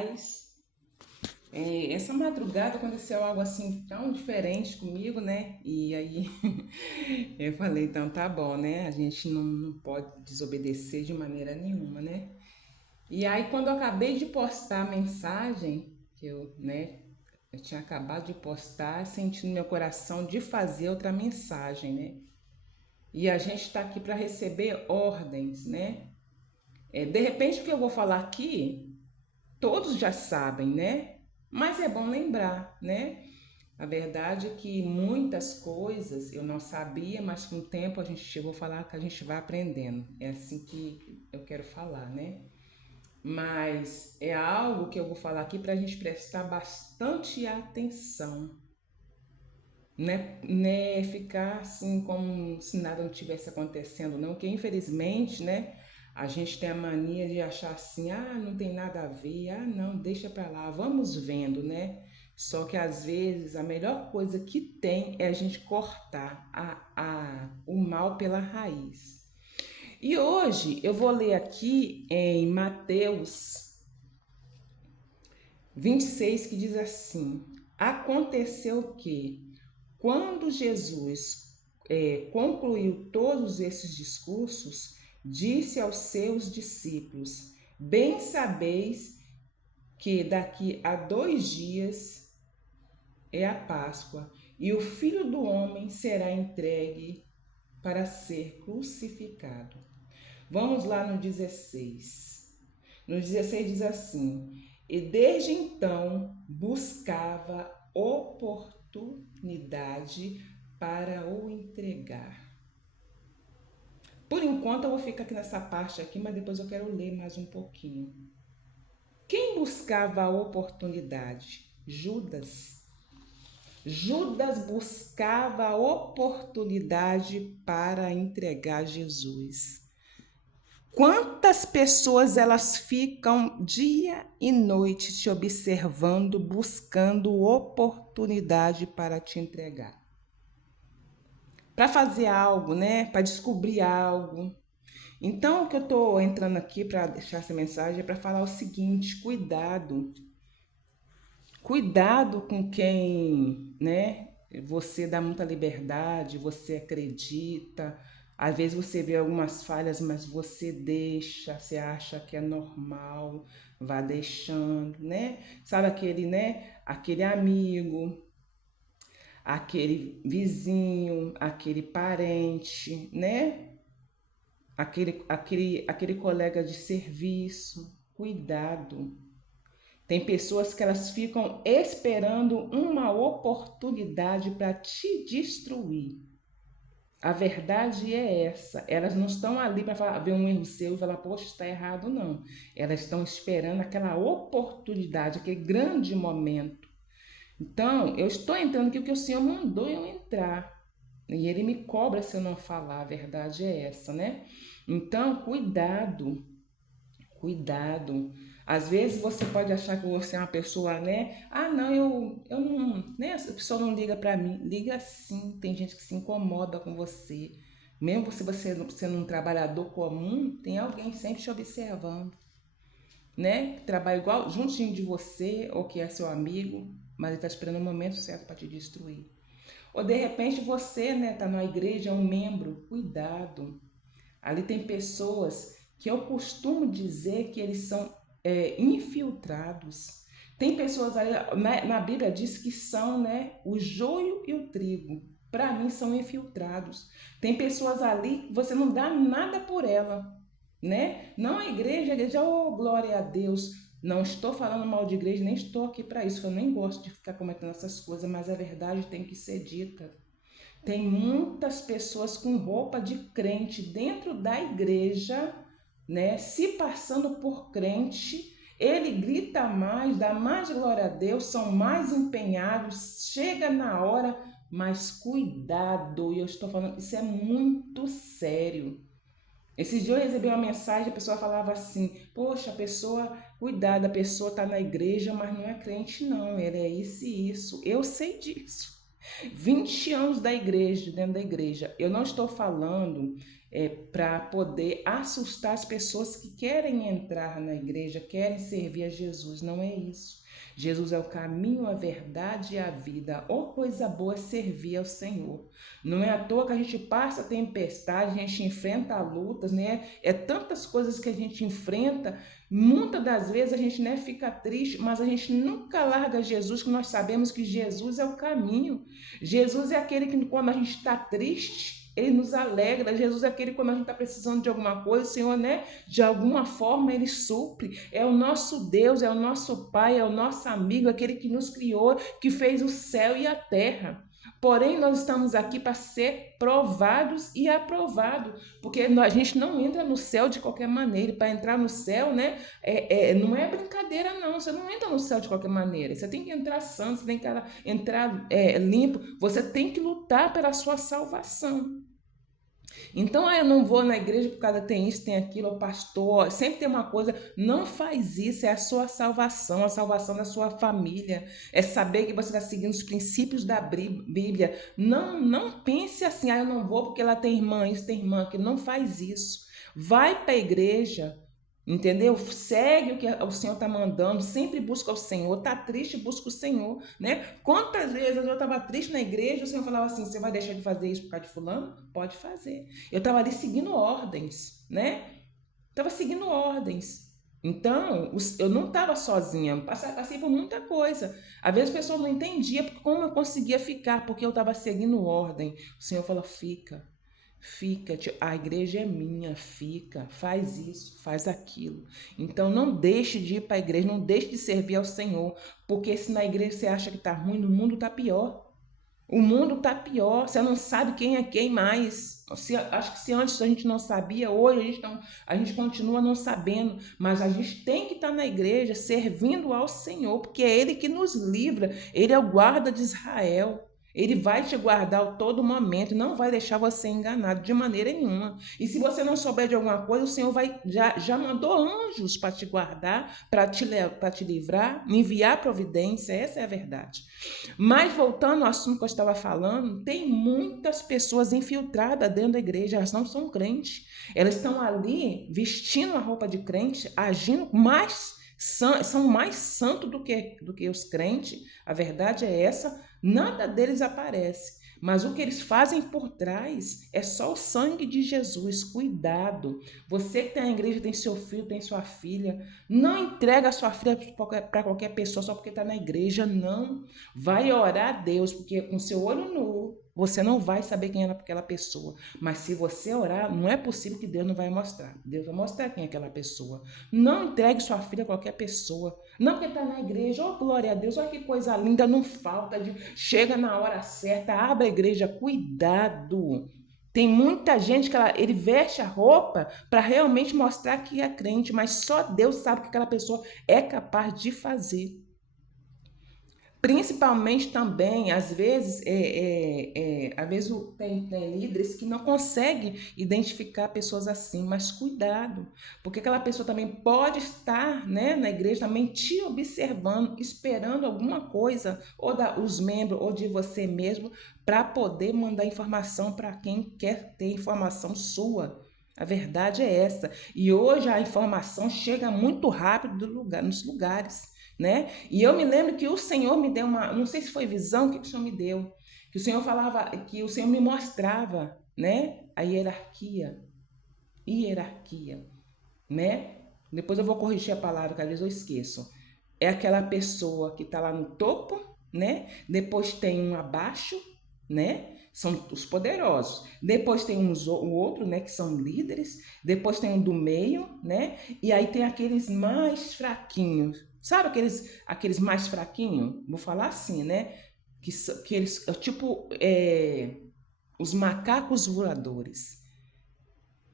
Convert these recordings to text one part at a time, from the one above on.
paz. Essa madrugada aconteceu algo assim tão diferente comigo, né? E aí eu falei, então tá bom, né? A gente não pode desobedecer de maneira nenhuma, né? E aí quando eu acabei de postar a mensagem, eu tinha acabado de postar, senti no meu coração de fazer outra mensagem, né? E a gente está aqui para receber ordens, né? De repente o que eu vou falar aqui todos já sabem, né? Mas é bom lembrar, né? A verdade é que muitas coisas eu não sabia, mas com o tempo a gente chegou a falar que a gente vai aprendendo. É assim que eu quero falar, né? Mas é algo que eu vou falar aqui para a gente prestar bastante atenção, né? Ficar assim como se nada não tivesse acontecendo, não, que infelizmente, né? A gente tem a mania de achar assim, não tem nada a ver, não, deixa pra lá, vamos vendo, né? Só que às vezes a melhor coisa que tem é a gente cortar o mal pela raiz. E hoje eu vou ler aqui em Mateus 26, que diz assim: Aconteceu que, quando Jesus concluiu todos esses discursos, disse aos seus discípulos: Bem sabeis que daqui a 2 dias é a Páscoa, e o Filho do Homem será entregue para ser crucificado. Vamos lá no 16. No 16 diz assim: E desde então buscava oportunidade para o entregar. Por enquanto eu vou ficar aqui nessa parte aqui, mas depois eu quero ler mais um pouquinho. Quem buscava a oportunidade? Judas. Judas buscava a oportunidade para entregar Jesus. Quantas pessoas elas ficam dia e noite te observando, buscando oportunidade para te entregar? Para fazer algo, né? Para descobrir algo. Então, o que eu estou entrando aqui para deixar essa mensagem é para falar o seguinte: cuidado. Cuidado com quem, né? Você dá muita liberdade, você acredita. Às vezes você vê algumas falhas, mas você deixa, você acha que é normal, vai deixando, né? Sabe aquele, né? Aquele amigo, aquele vizinho, aquele parente, né? Aquele colega de serviço. Cuidado. Tem pessoas que elas ficam esperando uma oportunidade para te destruir. A verdade é essa. Elas não estão ali para ver um erro seu e falar, poxa, está errado, não. Elas estão esperando aquela oportunidade, aquele grande momento. Então, eu estou entrando aqui porque o Senhor mandou eu entrar. E Ele me cobra se eu não falar. A verdade é essa, né? Então, cuidado. Cuidado. Às vezes você pode achar que você é uma pessoa, né? Não, eu não, né? A pessoa não liga pra mim. Liga sim, tem gente que se incomoda com você. Mesmo se você sendo um trabalhador comum, tem alguém sempre te observando, né? Que trabalha igual, juntinho de você, ou que é seu amigo, mas ele tá esperando o momento certo para te destruir. Ou de repente você, né, tá na igreja, é um membro. Cuidado. Ali tem pessoas que eu costumo dizer que eles são infiltrados. Tem pessoas ali, na Bíblia diz que são, né, o joio e o trigo. Para mim são infiltrados. Tem pessoas ali que você não dá nada por ela, né? Não a igreja, oh, glória a Deus. Não estou falando mal de igreja, nem estou aqui para isso, eu nem gosto de ficar comentando essas coisas, mas a verdade tem que ser dita. Tem muitas pessoas com roupa de crente dentro da igreja, né, se passando por crente. Ele grita mais, dá mais glória a Deus, são mais empenhados, chega na hora, mas cuidado, e eu estou falando, isso é muito sério. Esses dias eu recebi uma mensagem, a pessoa falava assim, poxa, a pessoa, cuidado, a pessoa está na igreja, mas não é crente não, ela é isso e isso. Eu sei disso. 20 anos da igreja, dentro da igreja. Eu não estou falando para poder assustar as pessoas que querem entrar na igreja, querem servir a Jesus. Não é isso. Jesus é o caminho, a verdade e a vida. Ou coisa boa servir ao Senhor. Não é à toa que a gente passa tempestade, a gente enfrenta lutas, né? É tantas coisas que a gente enfrenta. Muitas das vezes a gente, né, fica triste, mas a gente nunca larga Jesus, que nós sabemos que Jesus é o caminho. Jesus é aquele que, quando a gente está triste, ele nos alegra. Jesus é aquele, quando a gente está precisando de alguma coisa, o Senhor, né, de alguma forma ele supre. É o nosso Deus, é o nosso Pai, é o nosso amigo, aquele que nos criou, que fez o céu e a terra. Porém, nós estamos aqui para ser provados e aprovados, porque a gente não entra no céu de qualquer maneira. Para entrar no céu, né, não é brincadeira, não. Você não entra no céu de qualquer maneira. Você tem que entrar santo, você tem que entrar limpo. Você tem que lutar pela sua salvação. Então, eu não vou na igreja por causa tem isso, tem aquilo, o pastor, sempre tem uma coisa, não faz isso, é a sua salvação, a salvação da sua família, é saber que você está seguindo os princípios da Bíblia. Não pense assim, eu não vou porque ela tem irmã, isso tem irmã, que não faz isso. Vai para a igreja, entendeu? Segue o que o Senhor está mandando, sempre busca o Senhor. Está triste, busca o Senhor, né? Quantas vezes eu estava triste na igreja, o Senhor falava assim: você vai deixar de fazer isso por causa de fulano? Pode fazer. Eu estava ali seguindo ordens, né? Estava seguindo ordens. Então, eu não estava sozinha, passei por muita coisa. Às vezes a pessoa não entendia como eu conseguia ficar, porque eu estava seguindo ordem. O Senhor falou: fica. Fica, a igreja é minha, fica, faz isso, faz aquilo. Então não deixe de ir para a igreja, não deixe de servir ao Senhor, porque se na igreja você acha que está ruim, no mundo está pior. O mundo está pior, você não sabe quem é quem mais. Acho que se antes a gente não sabia, hoje a gente continua não sabendo, mas a gente tem que estar na igreja servindo ao Senhor, porque é Ele que nos livra, Ele é o guarda de Israel. Ele vai te guardar a todo momento, não vai deixar você enganado de maneira nenhuma. E se você não souber de alguma coisa, o Senhor já mandou anjos para te guardar, para te livrar, enviar providência, essa é a verdade. Mas voltando ao assunto que eu estava falando, tem muitas pessoas infiltradas dentro da igreja, elas não são crentes. Elas estão ali vestindo a roupa de crente, agindo são mais santos do que os crentes, a verdade é essa, nada deles aparece, mas o que eles fazem por trás é só o sangue de Jesus. Cuidado, você que tem a igreja, tem seu filho, tem sua filha, não entrega a sua filha para qualquer pessoa só porque está na igreja, não. Vai orar a Deus, porque com seu olho nu, você não vai saber quem é aquela pessoa, mas se você orar, não é possível que Deus não vai mostrar. Deus vai mostrar quem é aquela pessoa. Não entregue sua filha a qualquer pessoa. Não porque está na igreja, oh glória a Deus, olha que coisa linda, não falta, chega na hora certa, abre a igreja, cuidado. Tem muita gente que ele veste a roupa para realmente mostrar que é crente, mas só Deus sabe o que aquela pessoa é capaz de fazer. Principalmente também, às vezes tem líderes que não conseguem identificar pessoas assim, mas cuidado, porque aquela pessoa também pode estar, né, na igreja também te observando, esperando alguma coisa, ou os membros, ou de você mesmo, para poder mandar informação para quem quer ter informação sua. A verdade é essa. E hoje a informação chega muito rápido nos lugares, né? E eu me lembro que o Senhor me deu não sei se foi visão que o Senhor me deu, que o Senhor falava, que o Senhor me mostrava, né? A hierarquia, né? Depois eu vou corrigir a palavra, que às vezes eu esqueço. É aquela pessoa que está lá no topo, né? Depois tem um abaixo, né? São os poderosos. Depois tem o outro, né? Que são líderes. Depois tem um do meio, né? E aí tem aqueles mais fraquinhos. Sabe aqueles mais fraquinhos? Vou falar assim, né? Que eles, tipo, os macacos voadores.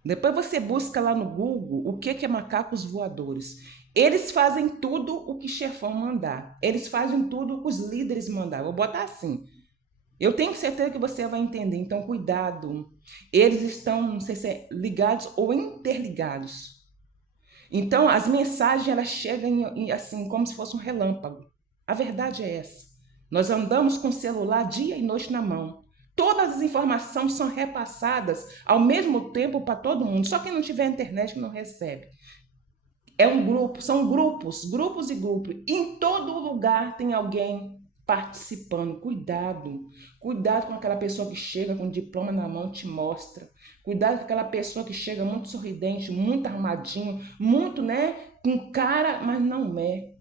Depois você busca lá no Google o que é macacos voadores. Eles fazem tudo o que chefão mandar. Eles fazem tudo o que os líderes mandar. Vou botar assim. Eu tenho certeza que você vai entender. Então, cuidado. Eles estão, não sei se é ligados ou interligados. Então, as mensagens, elas chegam assim, como se fosse um relâmpago. A verdade é essa. Nós andamos com o celular dia e noite na mão. Todas as informações são repassadas ao mesmo tempo para todo mundo. Só quem não tiver internet não recebe. É um grupo, são grupos e grupos. Em todo lugar tem alguém participando. Cuidado com aquela pessoa que chega com o diploma na mão e te mostra. Cuidado com aquela pessoa que chega muito sorridente, muito armadinho, muito, né, com cara, mas não é.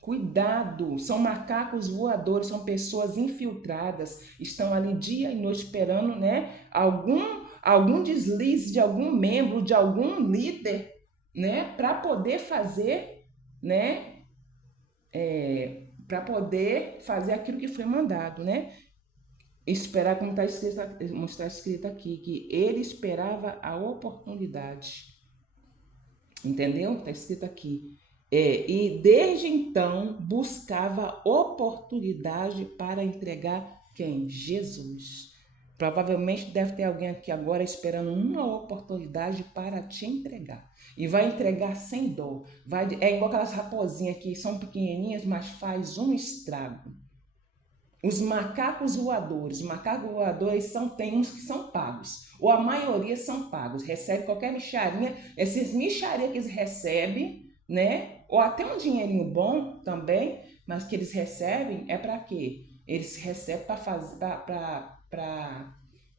Cuidado, são macacos voadores, são pessoas infiltradas, estão ali dia e noite esperando, né, algum deslize de algum membro, de algum líder, né, para poder fazer, né, para poder fazer aquilo que foi mandado, né? Esperar, como está escrito aqui, que ele esperava a oportunidade. Entendeu? Está escrito aqui. E desde então buscava oportunidade para entregar quem? Jesus. Provavelmente deve ter alguém aqui agora esperando uma oportunidade para te entregar. E vai entregar sem dor. É igual aquelas raposinhas que são pequenininhas, mas faz um estrago. Os macacos voadores tem uns que são pagos, ou a maioria são pagos, recebe qualquer micharinha, esses micharia que eles recebem, né? Ou até um dinheirinho bom também, mas que eles recebem é para quê? Eles recebem para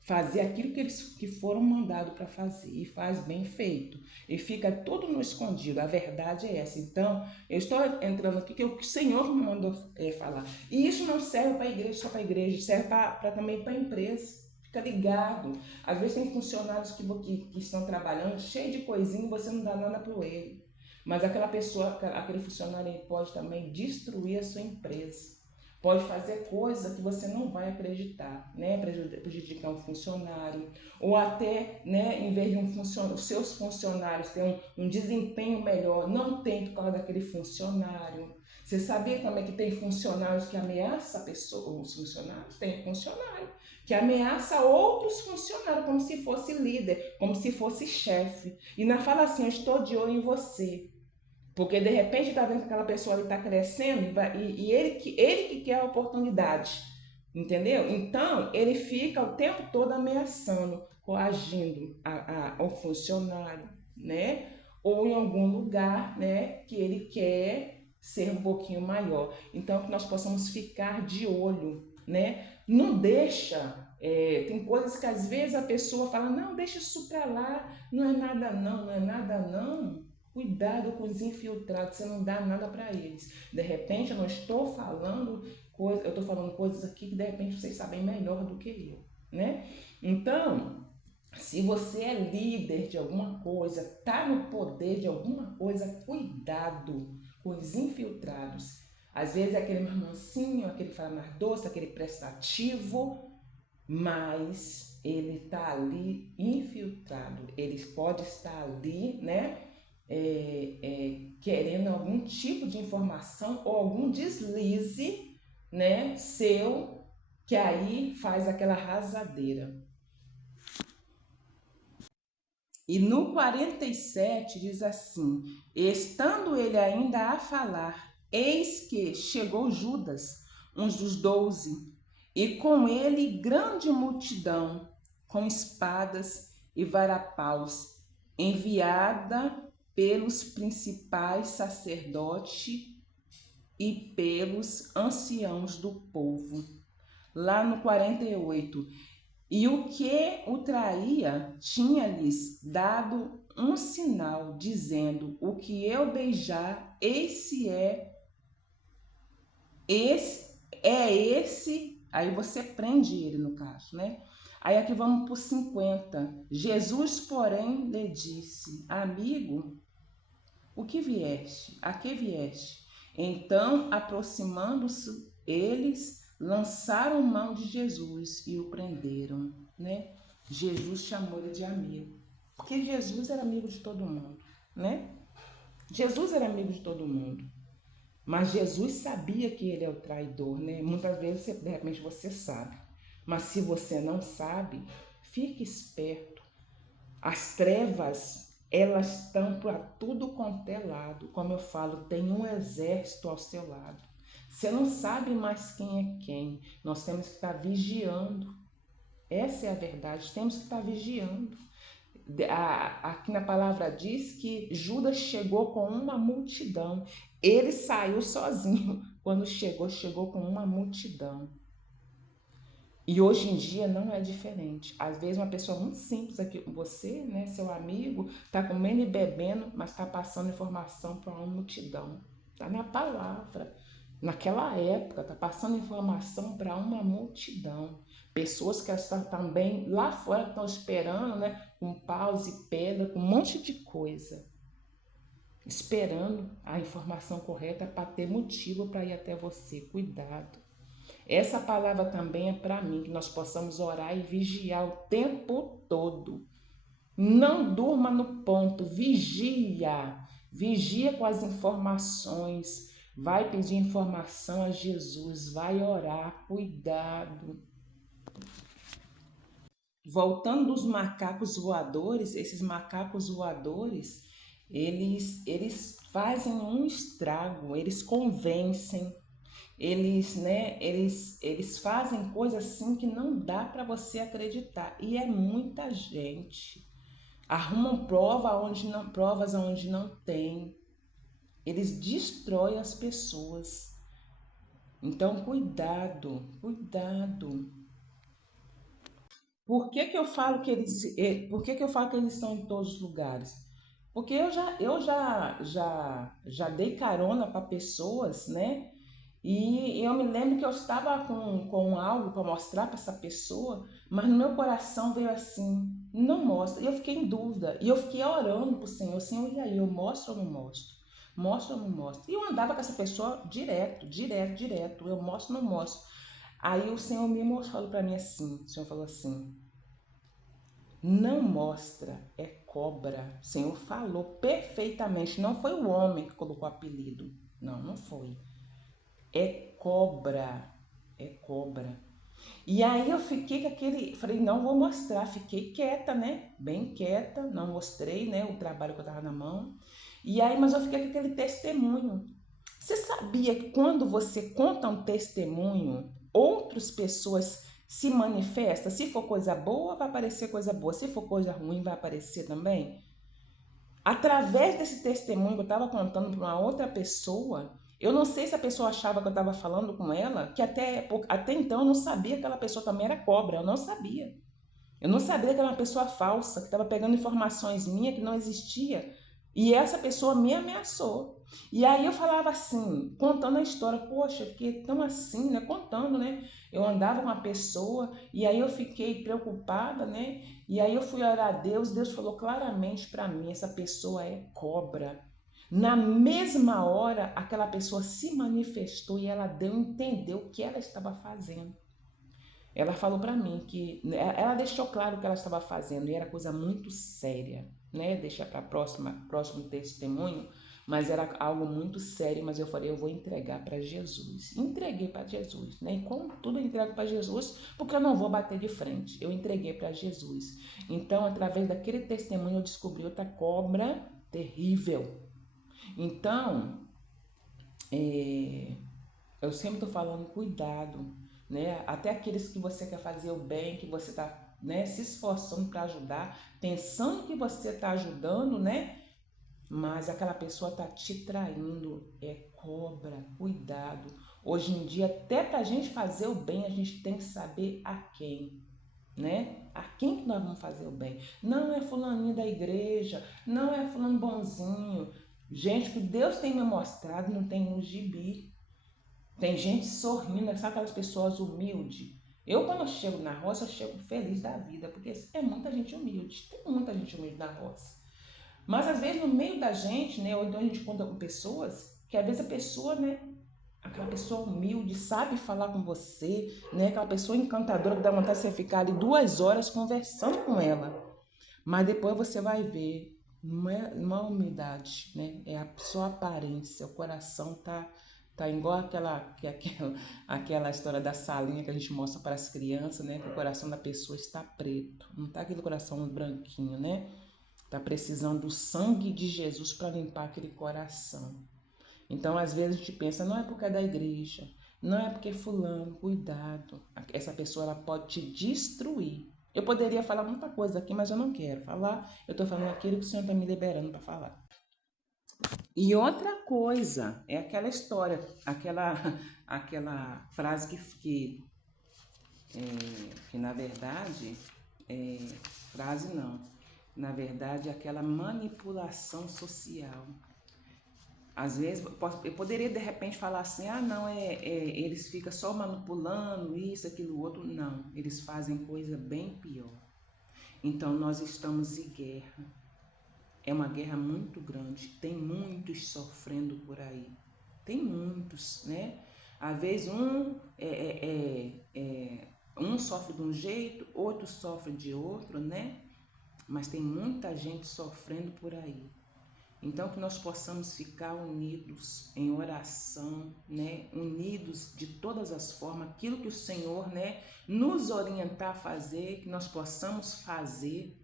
fazer aquilo que foram mandados para fazer, e faz bem feito, e fica tudo no escondido, a verdade é essa. Então, eu estou entrando aqui, que o Senhor me mandou falar, e isso não serve para a igreja, só para a igreja, serve também para a empresa. Fica ligado, às vezes tem funcionários que estão trabalhando, cheio de coisinha, e você não dá nada para ele, mas aquela pessoa, aquele funcionário, ele pode também destruir a sua empresa. Pode fazer coisa que você não vai acreditar, né? Prejudicar um funcionário, ou até, né, em vez de os seus funcionários terem um desempenho melhor, não tem por causa daquele funcionário. Você sabia também que tem funcionários que ameaçam a pessoa, os funcionários? Tem funcionário que ameaça outros funcionários como se fosse líder, como se fosse chefe. E não fala assim, eu estou de olho em você. Porque de repente está vendo que aquela pessoa ali está crescendo e ele que quer a oportunidade, entendeu? Então ele fica o tempo todo ameaçando, coagindo ao funcionário, né? Ou em algum lugar, né, que ele quer ser um pouquinho maior. Então que nós possamos ficar de olho, né? Não deixa. Tem coisas que às vezes a pessoa fala, não, deixa isso para lá, não é nada não, não é nada não. Cuidado com os infiltrados, você não dá nada para eles. De repente, eu não estou falando coisas, eu estou falando coisas aqui que de repente vocês sabem melhor do que eu, né? Então, se você é líder de alguma coisa, está no poder de alguma coisa, cuidado com os infiltrados. Às vezes é aquele mais mansinho, aquele que fala mais doce, aquele prestativo, mas ele está ali infiltrado. Ele pode estar ali, né? Querendo algum tipo de informação ou algum deslize, né, seu, que aí faz aquela arrasadeira. E no 47 diz assim: estando ele ainda a falar, eis que chegou Judas, um dos 12, e com ele grande multidão, com espadas e varapaus, enviada pelos principais sacerdotes e pelos anciãos do povo. Lá no 48, e o que o traía tinha-lhes dado um sinal, dizendo: o que eu beijar, esse, aí você prende ele no caso, né? Aí aqui vamos para o 50. Jesus, porém, lhe disse: amigo, o que vieste? A que vieste? Então, aproximando-se eles, lançaram mão de Jesus e o prenderam, né? Jesus chamou ele de amigo, porque Jesus era amigo de todo mundo, né? Jesus era amigo de todo mundo, mas Jesus sabia que ele é o traidor, né? Muitas vezes, de repente, você sabe, mas se você não sabe, fique esperto. As trevas, elas estão para tudo quanto é lado. Como eu falo, tem um exército ao seu lado. Você não sabe mais quem é quem. Nós temos que estar vigiando. Essa é a verdade. Temos que estar vigiando. Aqui na palavra diz que Judas chegou com uma multidão. Ele saiu sozinho. Quando chegou, chegou com uma multidão. E hoje em dia não é diferente. Às vezes uma pessoa muito simples aqui com você, né, seu amigo, está comendo e bebendo, mas está passando informação para uma multidão. Está na palavra. Naquela época, está passando informação para uma multidão. Pessoas que estão também lá fora estão esperando, né, com paus e pedra, com um monte de coisa. Esperando a informação correta para ter motivo para ir até você. Cuidado. Essa palavra também é para mim, que nós possamos orar e vigiar o tempo todo. Não durma no ponto, vigia. Vigia com as informações. Vai pedir informação a Jesus, vai orar, cuidado. Voltando dos macacos voadores, esses macacos voadores, eles fazem um estrago, eles convencem. Eles fazem coisas assim que não dá para você acreditar. E é muita gente. Arrumam provas onde não tem. Eles destroem as pessoas. Então, cuidado, cuidado. Por que que eu falo que eles estão em todos os lugares? Porque eu já dei carona para pessoas, né? E eu me lembro que eu estava com algo para mostrar para essa pessoa, mas no meu coração veio assim, não mostra. E eu fiquei em dúvida. E eu fiquei orando para o Senhor, Senhor, e aí, eu mostro ou não mostro? Mostro ou não mostro? E eu andava com essa pessoa direto. Eu mostro ou não mostro? Aí o Senhor me mostrou para mim assim, o Senhor falou assim, não mostra, é cobra. O Senhor falou perfeitamente, não foi o homem que colocou o apelido. Não, não foi. É cobra, é cobra. E aí eu fiquei com aquele, falei, não vou mostrar, fiquei quieta, né? Bem quieta, não mostrei, né, o trabalho que eu tava na mão. E aí, mas eu fiquei com aquele testemunho. Você sabia que quando você conta um testemunho, outras pessoas se manifestam? Se for coisa boa, vai aparecer coisa boa. Se for coisa ruim, vai aparecer também? Através desse testemunho que eu estava contando para uma outra pessoa, eu não sei se a pessoa achava que eu estava falando com ela, que até então eu não sabia que aquela pessoa também era cobra, eu não sabia. Eu não sabia que era uma pessoa falsa, que estava pegando informações minhas que não existia. E essa pessoa me ameaçou. E aí eu falava assim, contando a história, poxa, eu fiquei tão assim, né? Contando, né? Eu andava com uma pessoa e aí eu fiquei preocupada, né? E aí eu fui orar a Deus, Deus falou claramente para mim, essa pessoa é cobra. Na mesma hora, aquela pessoa se manifestou e ela deu a entender o que ela estava fazendo. Ela falou para mim que ela deixou claro o que ela estava fazendo e era coisa muito séria, né? Deixa para próximo testemunho, mas era algo muito sério, mas eu falei, eu vou entregar para Jesus. Entreguei para Jesus, né? E como tudo eu entrego para Jesus, porque eu não vou bater de frente. Eu entreguei para Jesus. Então, através daquele testemunho, eu descobri outra cobra terrível. Então, eu sempre estou falando cuidado, né? Até aqueles que você quer fazer o bem, que você está, né, se esforçando para ajudar, pensando que você está ajudando, né? Mas aquela pessoa está te traindo, é cobra, cuidado. Hoje em dia, até para a gente fazer o bem, a gente tem que saber a quem, né? A quem que nós vamos fazer o bem? Não é fulaninho da igreja, não é fulano bonzinho. Gente, que Deus tem me mostrado, não tem no gibi. Tem gente sorrindo, sabe aquelas pessoas humildes? Eu, quando eu chego na roça, eu chego feliz da vida, porque é muita gente humilde, tem muita gente humilde na roça. Mas às vezes no meio da gente, né, ou então a gente conta com pessoas, que às vezes a pessoa, né, aquela pessoa humilde, sabe falar com você, né, aquela pessoa encantadora que dá vontade de você ficar ali 2 horas conversando com ela. Mas depois você vai ver, não é uma humildade, né, é a sua aparência, o coração tá igual aquela história da salinha que a gente mostra para as crianças, né, que o coração da pessoa está preto, não tá aquele coração branquinho, né? Está precisando do sangue de Jesus para limpar aquele coração. Então, às vezes, a gente pensa, não é porque é da igreja, Não é porque fulano, cuidado. Essa pessoa ela pode te destruir. Eu poderia falar muita coisa aqui, mas eu não quero falar. Eu estou falando aquilo que o Senhor está me liberando para falar. E outra coisa, é aquela história, aquela frase que na verdade, frase não, na verdade, aquela manipulação social. Às vezes, eu poderia de repente falar assim, ah, não, eles ficam só manipulando isso, aquilo, outro. Não, eles fazem coisa bem pior. Então, nós estamos em guerra. É uma guerra muito grande, tem muitos sofrendo por aí. Tem muitos, né? Às vezes um sofre de um jeito, outro sofre de outro, né? Mas tem muita gente sofrendo por aí. Então, que nós possamos ficar unidos em oração, né? Unidos de todas as formas, aquilo que o Senhor, né, nos orientar a fazer, que nós possamos fazer.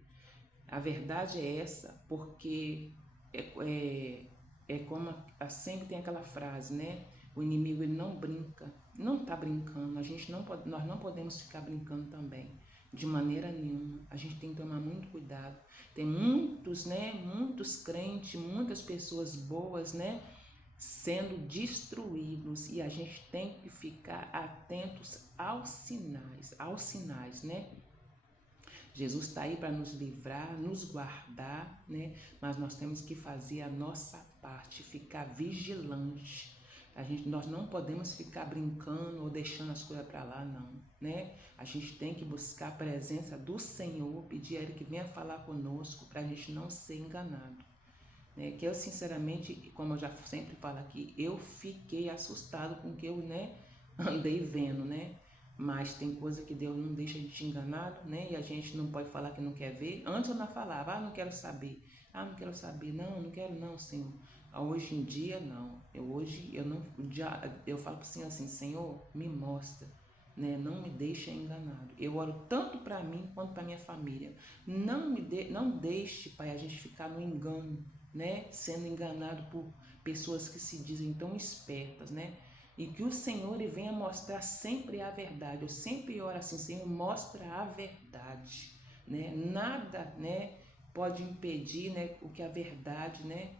A verdade é essa, porque é como sempre tem aquela frase, né? O inimigo ele não brinca, não está brincando. Nós não podemos ficar brincando também, de maneira nenhuma. A gente tem que tomar muito cuidado. Tem muitos, né? Muitos crentes, muitas pessoas boas, né? Sendo destruídos e a gente tem que ficar atentos aos sinais, né? Jesus está aí para nos livrar, nos guardar, né? Mas nós temos que fazer a nossa parte, ficar vigilante. Nós não podemos ficar brincando ou deixando as coisas para lá, não, né? A gente tem que buscar a presença do Senhor, pedir a Ele que venha falar conosco para a gente não ser enganado. Né? Que eu, sinceramente, como eu já sempre falo aqui, eu fiquei assustado com o que eu, né, andei vendo, né? Mas tem coisa que Deus não deixa a gente enganado, né? E a gente não pode falar que não quer ver. Antes eu não falava, não quero saber. Não quero saber. Não quero não, Senhor. Hoje em dia, não. Hoje eu não, eu falo assim, Senhor, me mostra, né? Não me deixa enganado. Eu oro tanto para mim quanto para minha família. Não deixe, Pai, a gente ficar no engano, né? Sendo enganado por pessoas que se dizem tão espertas, né? E que o Senhor ele venha mostrar sempre a verdade. Eu sempre oro assim, Senhor, mostra a verdade, né? Nada, né, pode impedir, né, o que a verdade, né,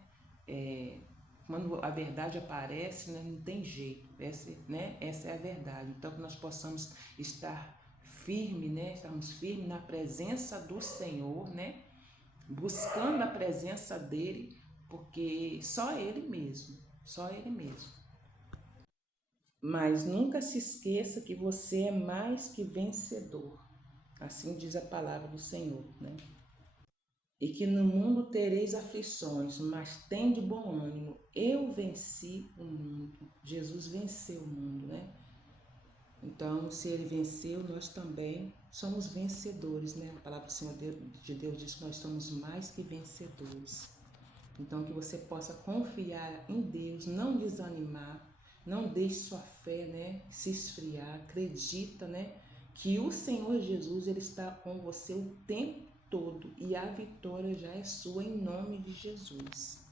quando a verdade aparece, né, não tem jeito. Essa é a verdade. Então que nós possamos estar firme, né, estarmos firmes na presença do Senhor, né, buscando a presença dele, porque só ele mesmo, só ele mesmo. Mas nunca se esqueça que você é mais que vencedor. Assim diz a palavra do Senhor, né? E que no mundo tereis aflições, mas tende bom ânimo. Eu venci o mundo. Jesus venceu o mundo, né? Então, se ele venceu, nós também somos vencedores, né? A palavra do Senhor de Deus diz que nós somos mais que vencedores. Então, que você possa confiar em Deus, não desanimar, não deixe sua fé, né, se esfriar. Acredita, né, que o Senhor Jesus ele está com você o tempo todo e a vitória já é sua em nome de Jesus.